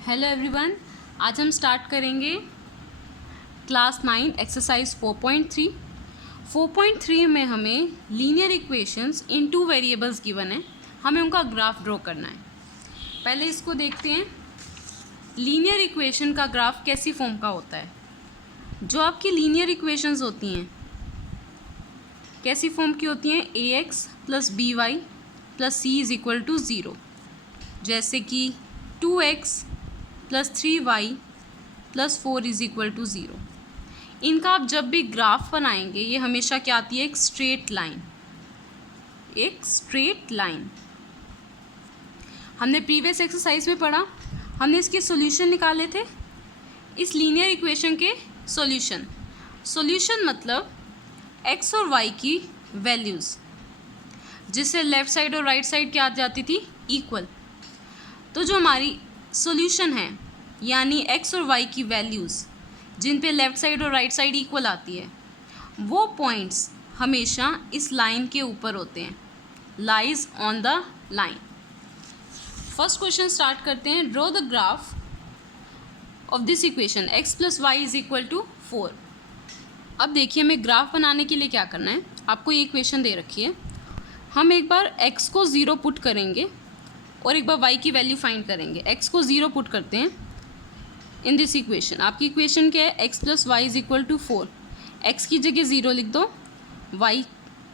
Hello everyone, आज हम start करेंगे क्लास 9 एक्सरसाइज 4.3। 4.3 में हमें लीनियर इक्वेशंस इन टू वेरिएबल्स गिवन है, हमें उनका ग्राफ ड्रॉ करना है। पहले इसको देखते हैं, लीनियर इक्वेशन का ग्राफ कैसी फॉर्म का होता है। जो आपकी लीनियर इक्वेशंस होती हैं कैसी फॉर्म की होती हैं, ax + by + c = 0, जैसे कि 2x + 3y + 4 = 0। इनका आप जब भी ग्राफ बनाएंगे ये हमेशा क्या आती है, एक स्ट्रेट लाइन। हमने प्रीवियस एक्सरसाइज में पढ़ा, हमने इसके सॉल्यूशन निकाले थे। इस लीनियर इक्वेशन के सॉल्यूशन मतलब x और y की वैल्यूज़, जिससे लेफ़्ट साइड और राइट साइड क्या आ जाती थी, इक्वल। तो जो हमारी सॉल्यूशन है यानी x और y की वैल्यूज़ जिन पे लेफ़्ट साइड और राइट साइड इक्वल आती है, वो पॉइंट्स हमेशा इस लाइन के ऊपर होते हैं, lies on the line. First question start करते हैं। Draw the graph of this equation x + y = 4। अब देखिए, हमें ग्राफ बनाने के लिए क्या करना है, आपको ये इक्वेशन दे रखी है। हम एक बार x को 0 पुट करेंगे और एक बार y की वैल्यू फाइंड करेंगे। x को 0 पुट करते हैं इन दिस इक्वेशन। आपकी इक्वेशन क्या है, x + y = 4। x की जगह 0 लिख दो, y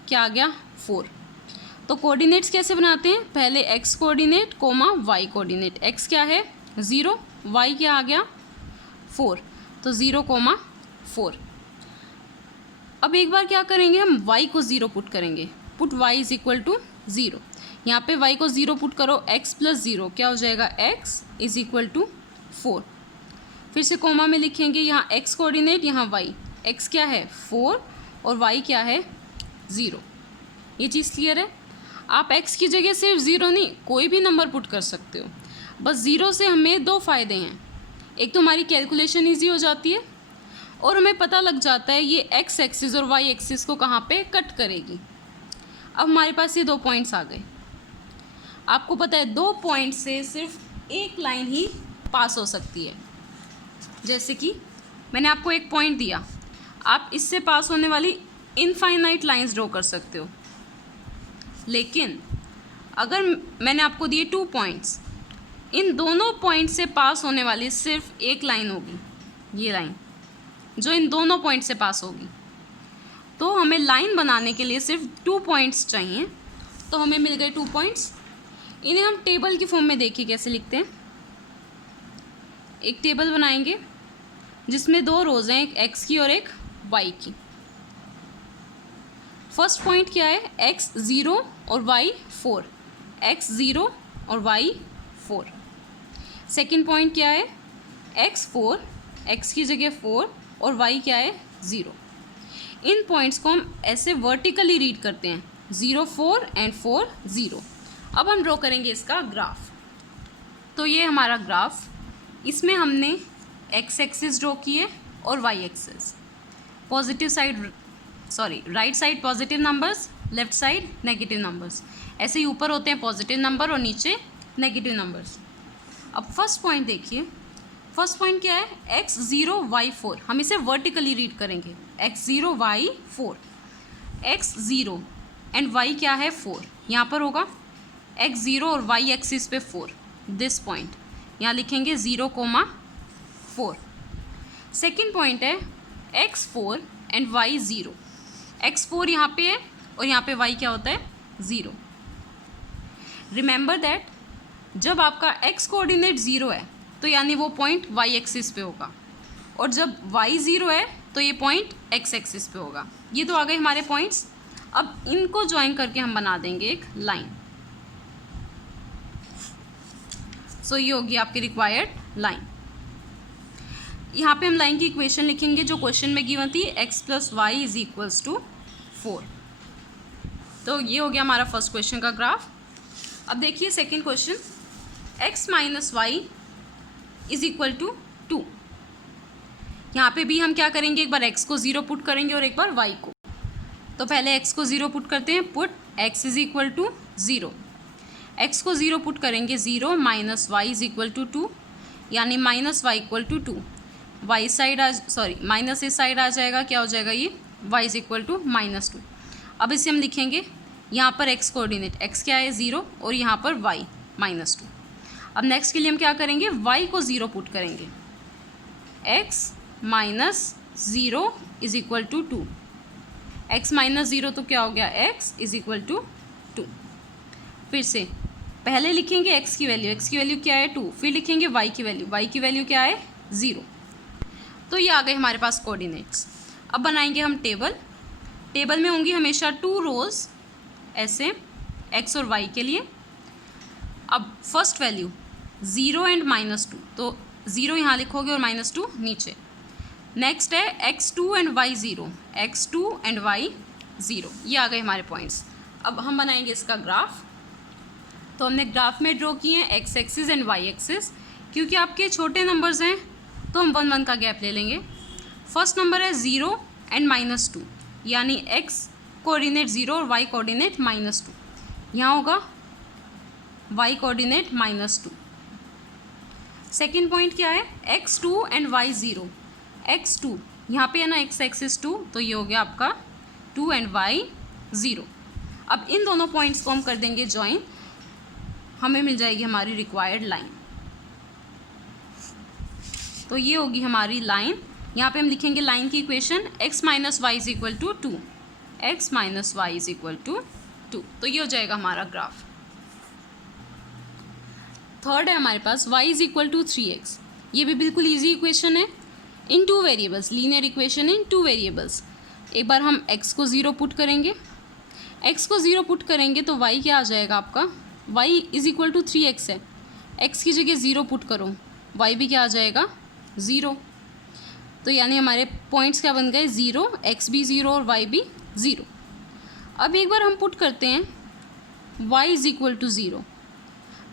क्या आ गया, 4। तो कोऑर्डिनेट्स कैसे बनाते हैं, पहले x coordinate comma y coordinate. x क्या है, 0, y क्या आ गया, 4, तो 0, 4। अब एक बार क्या करेंगे, हम y को 0 पुट करेंगे, पुट y = 0। यहाँ पे y को 0 पुट करो, x + 0 क्या हो जाएगा, x = 4। फिर से कोमा में लिखेंगे, यहाँ x कोऑर्डिनेट, यहाँ y। x क्या है, 4 और y क्या है, 0। ये चीज़ क्लियर है। आप x की जगह सिर्फ 0 नहीं, कोई भी नंबर पुट कर सकते हो। बस 0 से हमें दो फ़ायदे हैं, एक तो हमारी कैलकुलेशन ईजी हो जाती है और हमें पता लग जाता है ये x एक्सिस और y एक्सिस को कहाँ पे कट करेगी। अब हमारे पास ये दो पॉइंट्स आ गए। आपको पता है दो पॉइंट से सिर्फ एक लाइन ही पास हो सकती है। जैसे कि मैंने आपको एक पॉइंट दिया, आप इससे पास होने वाली इनफाइनाइट लाइंस ड्रॉ कर सकते हो। लेकिन अगर मैंने आपको दिए 2 पॉइंट्स, इन दोनों पॉइंट से पास होने वाली सिर्फ एक लाइन होगी, ये लाइन जो इन दोनों पॉइंट से पास होगी। तो हमें लाइन बनाने के लिए सिर्फ 2 पॉइंट्स चाहिए। तो हमें मिल गए 2 पॉइंट्स। इन्हें हम टेबल की फॉर्म में देखिए कैसे लिखते हैं। एक टेबल बनाएंगे जिसमें 2 रोज़ हैं, एक x की और एक y की। फर्स्ट पॉइंट क्या है, x 0 और y 4, x 0 और y 4। सेकेंड पॉइंट क्या है, x 4, x की जगह 4 और y क्या है, 0। इन पॉइंट्स को हम ऐसे वर्टिकली रीड करते हैं, 0 4 एंड 4 0। अब हम ड्रॉ करेंगे इसका ग्राफ। तो ये हमारा ग्राफ, इसमें हमने x एक्सिस ड्रॉ किए और y axis. Positive side right side positive numbers, left side negative numbers. ऐसे ही ऊपर होते हैं पॉजिटिव नंबर और नीचे नेगेटिव नंबर्स। अब फर्स्ट पॉइंट देखिए, फर्स्ट पॉइंट क्या है, x 0 y 4। हम इसे वर्टिकली रीड करेंगे, x 0 y 4, x 0 and y क्या है, 4। यहाँ पर होगा x 0 और y एक्सिस पे 4, दिस पॉइंट यहाँ लिखेंगे 0, 4। सेकेंड पॉइंट है x 4 एंड y 0। x 4 यहाँ पे है और यहाँ पे y क्या होता है, 0। रिमेंबर दैट जब आपका x कोऑर्डिनेट 0 है तो यानी वो पॉइंट y एक्सिस पे होगा, और जब y 0 है तो ये पॉइंट x एक्सिस पे होगा। ये तो आ गए हमारे पॉइंट्स। अब इनको ज्वाइन करके हम बना देंगे एक लाइन। सो ये होगी आपकी रिक्वायर्ड लाइन। यहाँ पे हम लाइन की इक्वेशन लिखेंगे जो क्वेश्चन में गिवन थी, x + y = 4। तो ये हो गया हमारा फर्स्ट क्वेश्चन का ग्राफ। अब देखिए सेकंड क्वेश्चन, x - y = 2। यहाँ पे भी हम क्या करेंगे, एक बार x को 0 पुट करेंगे और एक बार y को। तो पहले x को 0 पुट करते हैं, पुट x = 0। x को 0 पुट करेंगे, 0 - y = 2। यानी minus Y equal to 2, Y side minus इस साइड आ जाएगा, क्या हो जाएगा ये y इज इक्वल टू -2। अब इसे हम लिखेंगे यहाँ पर x कोऑर्डिनेट, x क्या है 0 और यहाँ पर y -2। अब नेक्स्ट के लिए हम क्या करेंगे, y को 0 पुट करेंगे, x -0 is equal to 2, x -0 तो क्या हो गया x इज इक्वल टू 2। फिर से पहले लिखेंगे x की वैल्यू क्या है 2, फिर लिखेंगे y की वैल्यू क्या है 0। तो ये आ गए हमारे पास कोऑर्डिनेट्स। अब बनाएंगे हम टेबल में होंगी हमेशा 2 रोज़ ऐसे x और y के लिए। अब फर्स्ट वैल्यू 0 एंड -2, तो 0 यहाँ लिखोगे और -2 नीचे। नेक्स्ट है x2 and y 0, x2 and y 0। ये आ गए हमारे पॉइंट्स। अब हम बनाएंगे इसका ग्राफ। तो हमने ग्राफ में ड्रॉ किए हैं x axis and y axis. क्योंकि आपके छोटे नंबर्स हैं तो हम 1 1 का गैप ले लेंगे। फर्स्ट नंबर है 0 एंड -2, यानी x कोऑर्डिनेट 0 और y कोऑर्डिनेट -2। यहाँ होगा y कोऑर्डिनेट -2। सेकेंड पॉइंट क्या है, x2 एंड y 0, x2 यहाँ पे है ना x एक्सिस 2, तो ये हो गया आपका 2 एंड y 0। अब इन दोनों पॉइंट्स को हम कर देंगे ज्वाइन, हमें मिल जाएगी हमारी रिक्वायर्ड लाइन। तो ये होगी हमारी लाइन। यहाँ पे हम लिखेंगे लाइन की equation x - y is equal to 2, x - y is equal to 2। तो ये हो जाएगा हमारा ग्राफ। थर्ड है हमारे पास y is equal to 3x। ये भी बिल्कुल ईजी इक्वेशन है in 2 variables, linear equation in 2 variables. एक बार हम x को 0 पुट करेंगे, x को 0 पुट करेंगे तो y क्या आ जाएगा आपका, y is equal to 3x है, x की जगह 0 पुट करो, y भी क्या आ जाएगा 0। तो यानी हमारे पॉइंट्स क्या बन गए 0, x भी 0 और y भी 0। अब एक बार हम पुट करते हैं y इज इक्वल टू 0।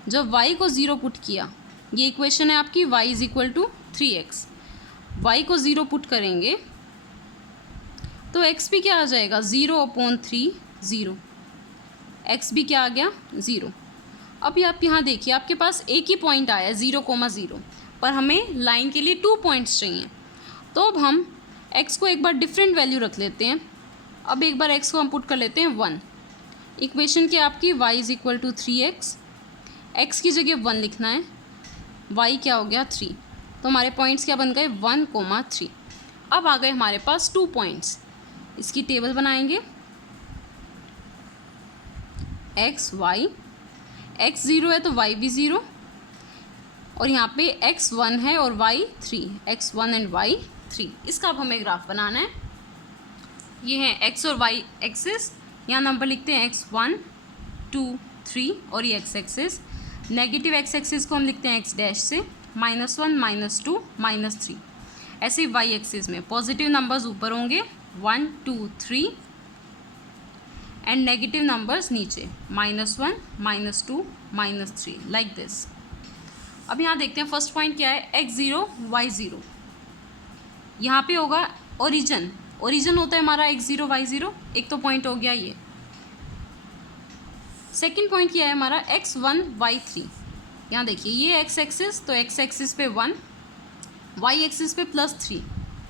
जब y को 0 पुट किया, ये इक्वेशन है आपकी y is equal to 3x, y को 0 पुट करेंगे तो x भी क्या आ जाएगा 0/3, 0, x भी क्या आ गया 0। अब आप यहाँ देखिए आपके पास एक ही पॉइंट आया 0,0, पर हमें लाइन के लिए 2 पॉइंट्स चाहिए। तो अब हम x को एक बार डिफरेंट वैल्यू रख लेते हैं। अब एक बार x को हम पुट कर लेते हैं 1। इक्वेशन क्या आपकी y is equal to 3x, x की जगह 1 लिखना है, y क्या हो गया 3। तो हमारे पॉइंट्स क्या बन गए 1,3। अब आ गए हमारे पास 2 पॉइंट्स। इसकी टेबल बनाएंगे x y, x 0 है तो y भी 0, और यहाँ पे x 1 है और y 3, x 1 एंड y 3। इसका अब हमें ग्राफ बनाना है। ये है x और y एक्सिस, यहाँ नंबर लिखते हैं x 1 2 3, और ये x axis. Negative x axis को हम लिखते हैं x डैश से, -1 -2 -3। ऐसे ही y एक्सिस में पॉजिटिव नंबर्स ऊपर होंगे 1 2 3, एंड नेगेटिव नंबर्स नीचे -1 -2 -3, लाइक दिस। अब यहाँ देखते हैं फर्स्ट पॉइंट क्या है, x 0 y 0। यहाँ पे होगा ओरिजिन होता है हमारा x 0 y 0, एक तो पॉइंट हो गया ये। सेकंड पॉइंट क्या है हमारा x 1 y 3। यहाँ देखिए ये x एक्सिस, तो x एक्सिस पे 1, y एक्सिस पे +3,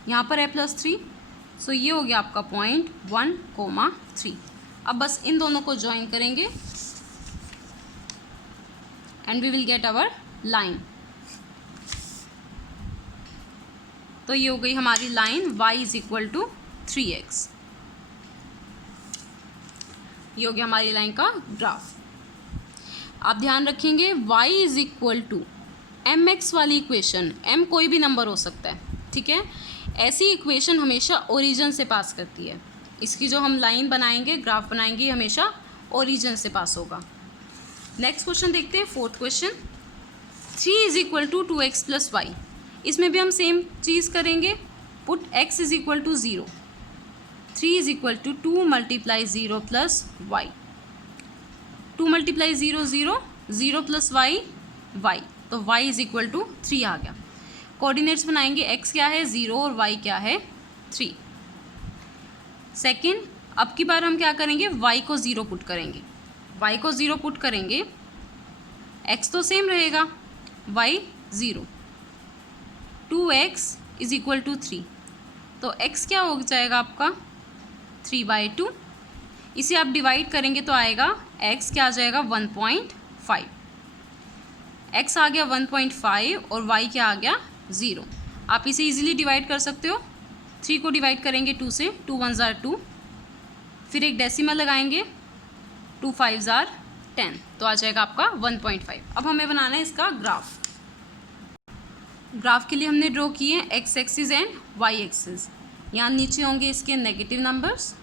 यहाँ पर है +3, सो ये हो गया आपका पॉइंट 1,3। अब बस इन दोनों को ज्वाइन करेंगे and we will get our line. तो ये हो गई हमारी line y is equal to 3x। ये हो गया हमारी लाइन का ग्राफ। आप ध्यान रखेंगे y is equal to mx वाली इक्वेशन, m कोई भी नंबर हो सकता है, ठीक है। ऐसी इक्वेशन हमेशा ओरिजिन से पास करती है। इसकी जो हम लाइन बनाएंगे, ग्राफ बनाएंगे, हमेशा ओरिजिन से पास होगा। नेक्स्ट क्वेश्चन देखते हैं, fourth question. 3 is equal to 2x plus y। इसमें भी हम सेम चीज़ करेंगे, put x is equal to 0, 3 is equal to 2 × 0 plus y, 2 × 0 0, 0 plus y y, तो y इज इक्वल टू 3 आ गया। कोऑर्डिनेट्स बनाएंगे, x क्या है 0 और y क्या है 3। सेकेंड, अब की बार हम क्या करेंगे, y को 0 पुट करेंगे, y को 0 पुट करेंगे, x तो सेम रहेगा y 0, 2x is equal to 3, तो x क्या हो जाएगा आपका 3/2। इसे आप डिवाइड करेंगे तो आएगा x क्या आ जाएगा 1.5, x आ गया 1.5 और y क्या आ गया 0। आप इसे इजीली डिवाइड कर सकते हो। 3 को डिवाइड करेंगे 2 से, 2 1 ज़ार 2, फिर एक डेसिमल लगाएंगे, 2 5 ज़ार 10, तो आ जाएगा आपका 1.5। अब हमें बनाना है इसका ग्राफ। ग्राफ के लिए हमने ड्रॉ किए हैं X axis and Y axis. यहाँ नीचे होंगे इसके नेगेटिव नंबर्स।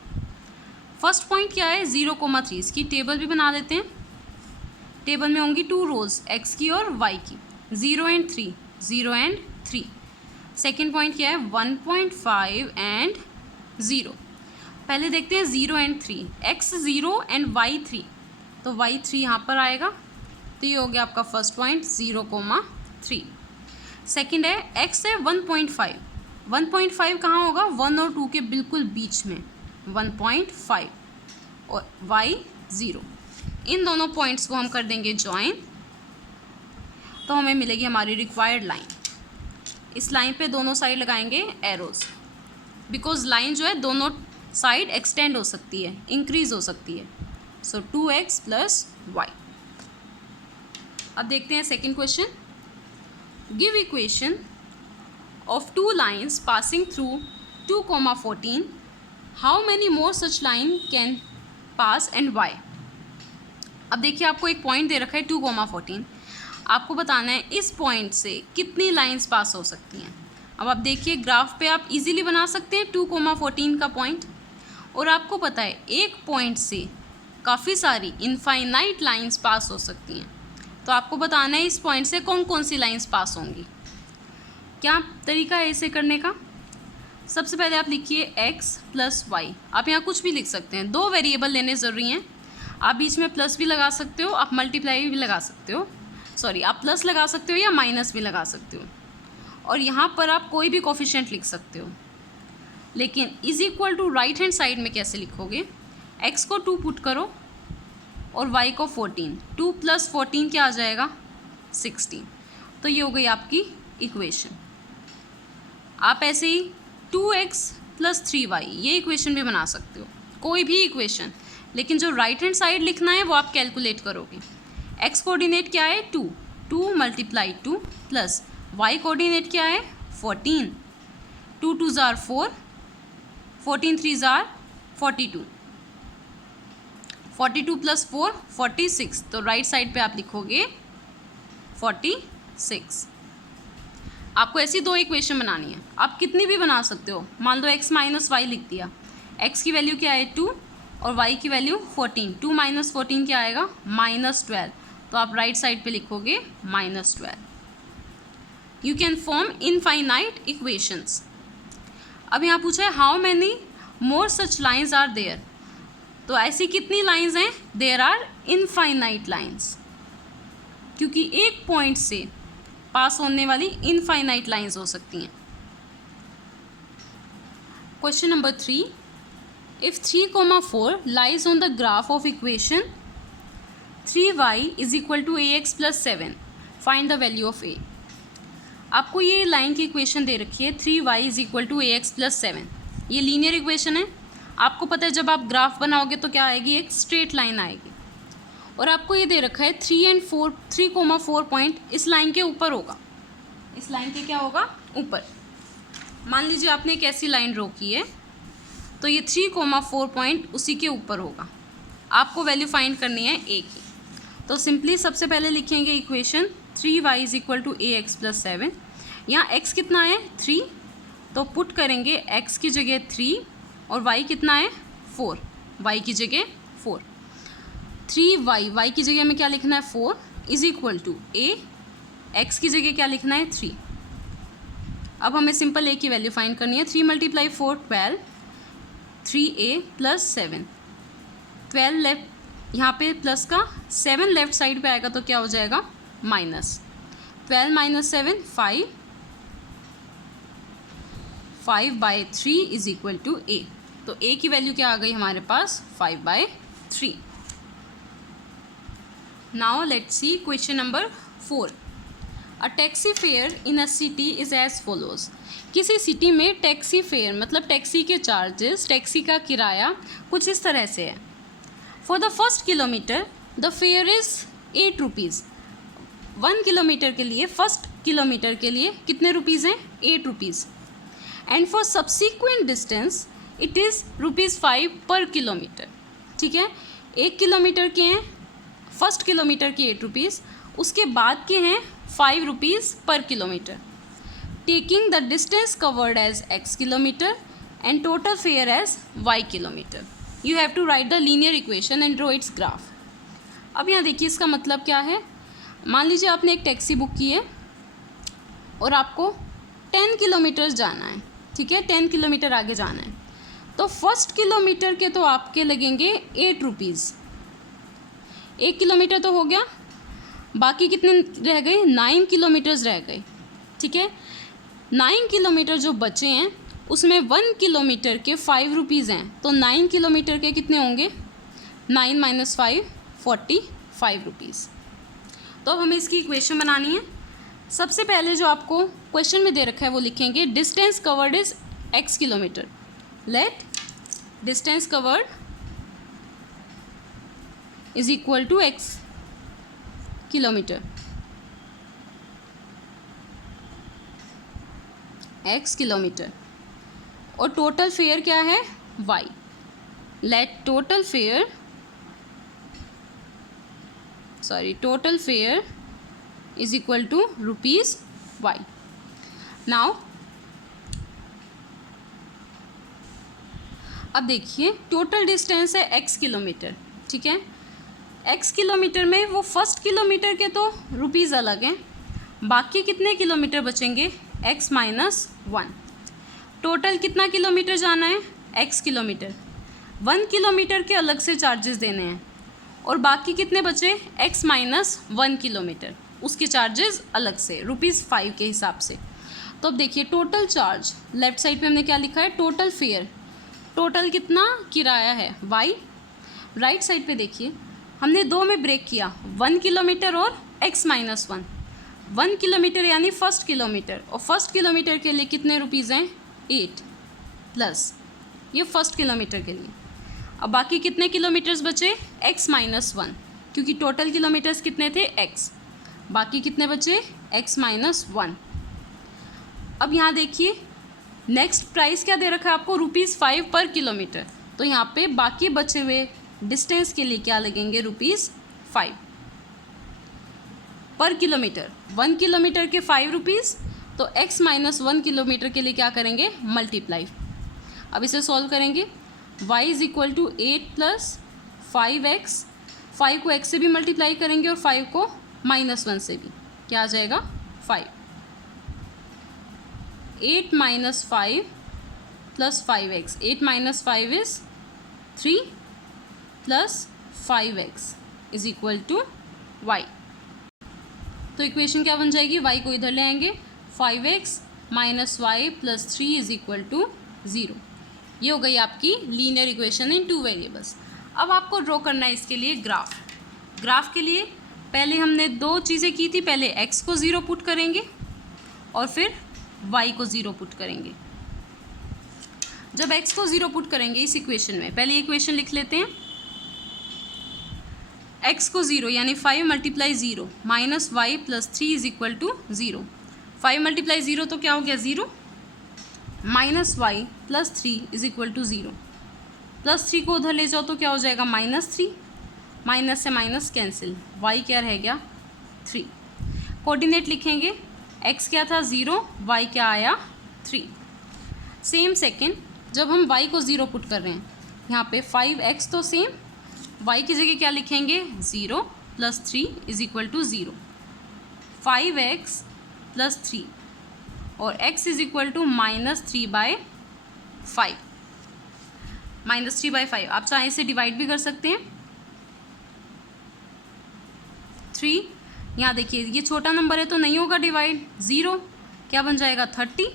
फर्स्ट पॉइंट क्या है 0,3, इसकी टेबल भी बना देते हैं। टेबल में होंगी 2 रोज, एक्स की और वाई की, 0 एंड 3, 0 एंड 3। सेकेंड पॉइंट क्या है 1.5 एंड 0। पहले देखते हैं 0 एंड 3, एक्स 0 एंड वाई 3, तो वाई 3 यहाँ पर आएगा, तो ये हो गया आपका फर्स्ट पॉइंट 0,3। सेकेंड है एक्स है 1.5, 1.5 कहाँ होगा 1 और 2 के बिल्कुल बीच में 1.5, और y 0। इन दोनों पॉइंट्स को हम कर देंगे ज्वाइन, तो हमें मिलेगी हमारी रिक्वायर्ड लाइन। इस लाइन पे दोनों साइड लगाएंगे एरोज, बिकॉज लाइन जो है दोनों साइड एक्सटेंड हो सकती है, इंक्रीज हो सकती है। सो 2x + y। अब देखते हैं second question. Give equation of 2 lines passing through 2,14, how many more such line can pass and why? अब देखिए आपको एक पॉइंट दे रखा है 2,14, आपको बताना है इस पॉइंट से कितनी लाइंस पास हो सकती हैं। अब आप देखिए ग्राफ पे आप इजीली बना सकते हैं 2,14 का पॉइंट, और आपको पता है एक पॉइंट से काफ़ी सारी इनफाइनाइट लाइंस पास हो सकती हैं। तो आपको बताना है इस पॉइंट से कौन कौन सी लाइंस पास होंगी। क्या तरीका है इसे करने का? सबसे पहले आप लिखिए x + y। आप यहाँ कुछ भी लिख सकते हैं, 2 वेरिएबल लेने ज़रूरी हैं। आप बीच में प्लस भी लगा सकते हो, आप मल्टीप्लाई भी लगा सकते हो, सॉरी आप प्लस लगा सकते हो या माइनस भी लगा सकते हो, और यहाँ पर आप कोई भी कोफिशिएंट लिख सकते हो। लेकिन is equal to right hand side में कैसे लिखोगे? x को 2 पुट करो और y को 14, 2 + 14 क्या आ जाएगा 16। तो ये हो गई आपकी इक्वेशन। आप ऐसे ही 2x + 3y ये इक्वेशन भी बना सकते हो, कोई भी इक्वेशन, लेकिन जो राइट हैंड साइड लिखना है वो आप कैलकुलेट करोगे। x कोऑर्डिनेट क्या है 2, 2 × 2 प्लस y कोऑर्डिनेट क्या है 14, 2 2 ज़ार 4, 14 3 ज़ार 42, 42 + 4 46, तो राइट साइड पे आप लिखोगे 46। आपको ऐसी 2 इक्वेशन बनानी है, आप कितनी भी बना सकते हो। मान लो x - y लिख दिया, x की वैल्यू क्या है 2 और y की वैल्यू 14, 2 - 14 क्या आएगा -12, तो आप राइट साइड पे लिखोगे -12। You can form infinite equations. अब यहाँ पूछा है how many more such lines are there, तो ऐसी कितनी लाइन्स हैं? देयर आर इनफाइनाइट लाइन्स, क्योंकि एक पॉइंट से पास होने वाली इनफाइनाइट लाइंस हो सकती हैं। Question number 3, if 3,4 lies on the graph of equation 3y = ax + 7, find the value of a। आपको ये लाइन की इक्वेशन दे रखी है 3y = ax + 7, ये लीनियर इक्वेशन है। आपको पता है जब आप ग्राफ बनाओगे तो क्या आएगी, एक स्ट्रेट लाइन आएगी, और आपको ये दे रखा है 3,4 पॉइंट इस लाइन के ऊपर होगा, इस लाइन के क्या होगा ऊपर। मान लीजिए आपने एक ऐसी लाइन ड्रॉ की है, तो ये 3,4 पॉइंट उसी के ऊपर होगा। आपको वैल्यू फाइंड करनी है a की, तो सिंपली सबसे पहले लिखेंगे इक्वेशन 3y = ax + 7। यहाँ x कितना है 3, तो पुट करेंगे x की जगह 3 और y कितना है 4, y की जगह 4। 3y, y की जगह में क्या लिखना है 4 = a, x की जगह क्या लिखना है 3। अब हमें सिंपल a की वैल्यू फाइंड करनी है। 3 × 4 12, 3a + 7, 12 लेफ्ट यहाँ पे प्लस का 7 लेफ्ट साइड पे आएगा तो क्या हो जाएगा माइनस, 12 - 7 5, 5/3 = a। तो a की वैल्यू क्या आ गई हमारे पास 5/3। Now let's see question number 4। A taxi fare in a city is as follows. किसी सिटी में टैक्सी फेयर मतलब टैक्सी के चार्जेस, टैक्सी का किराया कुछ इस तरह से है। For the first kilometre the fare is 8 rupees. 1 kilometre के लिए, फर्स्ट किलोमीटर के लिए कितने रुपीज़ हैं? 8 rupees. And for subsequent distance it is ₹5 पर किलोमीटर। ठीक है, 1 किलोमीटर के हैं, फर्स्ट किलोमीटर के 8 रुपीज़, उसके बाद के हैं 5 rupees per kilometre. Taking the distance covered as x kilometre and total fare as y kilometre. You have to write the linear equation and draw its graph. अब यहाँ देखिए इसका मतलब क्या है। मान लीजिए आपने एक टैक्सी बुक की है और आपको 10 किलोमीटर जाना है। ठीक है, 10 किलोमीटर आगे जाना है, तो फर्स्ट किलोमीटर के तो आपके लगेंगे 8 रुपीज़। 1 किलोमीटर तो हो गया, बाकी कितने रह गए? 9 किलोमीटर्स रह गए। ठीक है, 9 किलोमीटर जो बचे हैं उसमें 1 किलोमीटर के 5 रुपीज़ हैं, तो 9 किलोमीटर के कितने होंगे? 9 - 5 45 रुपीज़। तो अब हमें इसकी इक्वेशन बनानी है। सबसे पहले जो आपको क्वेश्चन में दे रखा है वो लिखेंगे distance covered is x kilometre. Let distance covered is equal to x kilometre. x kilometre और टोटल फेयर क्या है? y। Let total fare is equal to ₹y। Now अब देखिए टोटल डिस्टेंस है x किलोमीटर। ठीक है, x किलोमीटर में वो फर्स्ट किलोमीटर के तो रुपीज़ अलग हैं, बाकी कितने किलोमीटर बचेंगे? x - 1। टोटल कितना किलोमीटर जाना है? x kilometre. 1 किलोमीटर के अलग से चार्जेस देने हैं और बाकी कितने बचे? x - 1 किलोमीटर, उसके चार्जेस अलग से ₹5 के हिसाब से। तो अब देखिए टोटल चार्ज, लेफ्ट साइड पे हमने क्या लिखा है? Total fair. टोटल कितना किराया है? y। राइट साइड पे देखिए हमने 2 में ब्रेक किया, 1 किलोमीटर और x - 1। 1 किलोमीटर यानी फर्स्ट किलोमीटर, और फर्स्ट किलोमीटर के लिए कितने रुपीज़ हैं? 8 प्लस ये फर्स्ट किलोमीटर के लिए। अब बाकी कितने किलोमीटर्स बचे? x - 1, क्योंकि टोटल किलोमीटर्स कितने थे? x। बाकी कितने बचे? x - 1। अब यहाँ देखिए नेक्स्ट प्राइस क्या दे रखा है आपको? ₹5 पर किलोमीटर। तो यहाँ पे बाकी बचे हुए डिस्टेंस के लिए क्या लगेंगे? ₹5 पर किलोमीटर। 1 किलोमीटर के 5 रुपीज़, तो x - 1 किलोमीटर के लिए क्या करेंगे? मल्टीप्लाई। अब इसे सॉल्व करेंगे। y is equal to 8 + 5x। 5 को x से भी मल्टीप्लाई करेंगे और 5 को -1 से भी, क्या आ जाएगा? 5। 8 - 5 + 5x। 8 - 5 is 3 + 5x is equal to y। तो इक्वेशन क्या बन जाएगी? y को इधर ले आएंगे, 5x - y + 3 is equal to 0। ये हो गई आपकी लीनियर इक्वेशन इन 2 वेरिएबल्स। अब आपको ड्रॉ करना है इसके लिए ग्राफ। ग्राफ के लिए पहले हमने 2 चीज़ें की थी, पहले x को 0 पुट करेंगे और फिर y को 0 पुट करेंगे। जब x को 0 पुट करेंगे इस इक्वेशन में, पहले इक्वेशन लिख लेते हैं। x को 0 यानी 5 × 0 - y + 3 इज़ इक्वल टू 0। 5 × 0 तो क्या हो गया? 0। -y + 3 is equal to 0। +3 को उधर ले जाओ तो क्या हो जाएगा? -3। माइनस से माइनस कैंसिल, y क्या रह गया? 3। कोऑर्डिनेट लिखेंगे, x क्या था? 0, y क्या आया? 3। सेम सेकेंड जब हम y को 0 पुट कर रहे हैं, यहाँ पे 5x तो सेम, y की जगह क्या लिखेंगे? 0 + 3 इज़ इक्वल टू 0। 5x + 3 और x इज़ इक्वल टू -3/5। -3/5 आप चाहे इसे डिवाइड भी कर सकते हैं। 3 यहाँ देखिए ये छोटा नंबर है तो नहीं होगा डिवाइड। 0 क्या बन जाएगा? 30।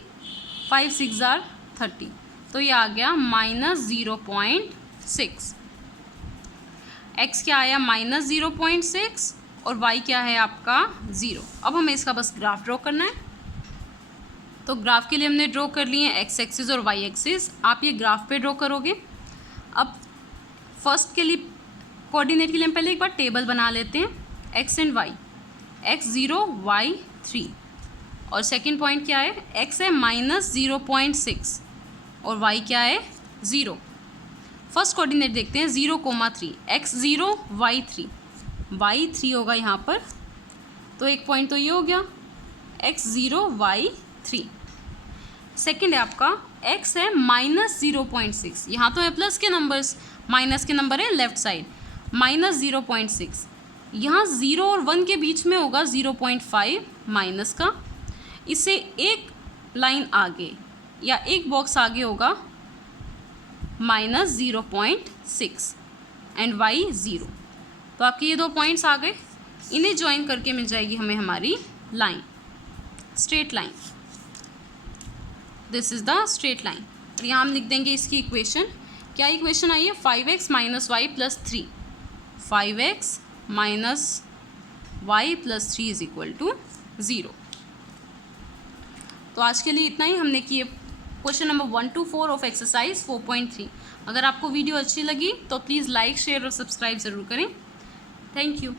5 × 6 = 30, तो ये आ गया -0.6। x क्या आया? -0.6 और y क्या है आपका 0। अब हमें इसका बस ग्राफ ड्रॉ करना है। तो ग्राफ के लिए हमने ड्रॉ कर लिए हैं x एक्सिस और y एक्सिस। आप ये ग्राफ पे ड्रॉ करोगे। अब फर्स्ट के लिए कोऑर्डिनेट के लिए हम पहले एक बार टेबल बना लेते हैं। x and y, x 0 y 3 और सेकेंड पॉइंट क्या है, x है -0.6 और y क्या है 0। फर्स्ट कोऑर्डिनेट देखते हैं 0,3, x 0 y 3, y 3 होगा यहाँ पर। तो एक पॉइंट तो ये हो गया x 0 y 3। सेकेंड है आपका x है -0.6, यहाँ तो है प्लस के नंबर्स, माइनस के नंबर है लेफ्ट साइड, -0.6। यहाँ 0 और 1 के बीच में होगा 0.5 माइनस का। इससे एक लाइन आगे या एक बॉक्स आगे होगा -0.6 एंड y 0। तो आपके ये दो पॉइंट्स आ गए, इन्हें ज्वाइन करके मिल जाएगी हमें हमारी line, straight line. This is the straight line. और यहाँ हम लिख देंगे इसकी इक्वेशन। क्या इक्वेशन आई है, 5x - y + 3, 5x - y + 3 = 0। तो आज के लिए इतना ही। हमने किए question number 1 to 4 of exercise 4.3। अगर आपको वीडियो अच्छी लगी तो प्लीज़ लाइक, शेयर और सब्सक्राइब ज़रूर करें। Thank you.